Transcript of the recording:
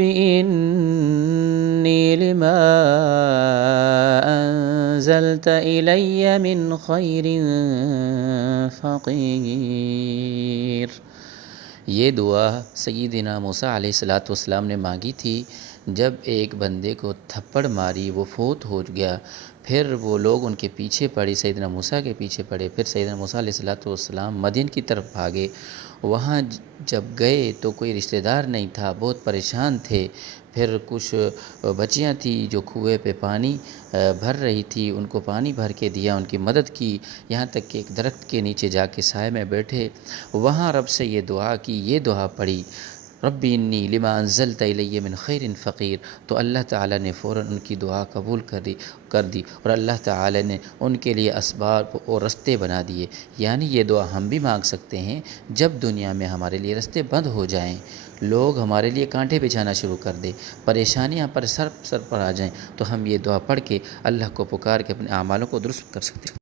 إني لما أنزلت إلي من خير فقیر۔ یہ دعا سیدنا موسیٰ علیہ السلام نے مانگی تھی جب ایک بندے کو تھپڑ ماری، وہ فوت ہو گیا، پھر وہ لوگ ان کے پیچھے پڑے، سیدنا موسیٰ کے پیچھے پڑے، پھر سیدنا موسیٰ علیہ السلام مدین کی طرف بھاگے۔ وہاں جب گئے تو کوئی رشتہ دار نہیں تھا، بہت پریشان تھے۔ پھر کچھ بچیاں تھیں جو کنویں پہ پانی بھر رہی تھی، ان کو پانی بھر کے دیا، ان کی مدد کی، یہاں تک کہ ایک درخت کے نیچے جا کے سائے میں بیٹھے، وہاں رب سے یہ دعا کی، یہ دعا پڑھی، ربی انی لما انزلت الی من خیر فقیر، تو اللہ تعالیٰ نے فوراً ان کی دعا قبول کر دی اور اللہ تعالیٰ نے ان کے لیے اسباب اور رستے بنا دیے۔ یعنی یہ دعا ہم بھی مانگ سکتے ہیں جب دنیا میں ہمارے لیے رستے بند ہو جائیں، لوگ ہمارے لیے کانٹے بچھانا شروع کر دیں، پریشانیاں سر پر آ جائیں، تو ہم یہ دعا پڑھ کے اللہ کو پکار کے اپنے اعمالوں کو درست کر سکتے ہیں۔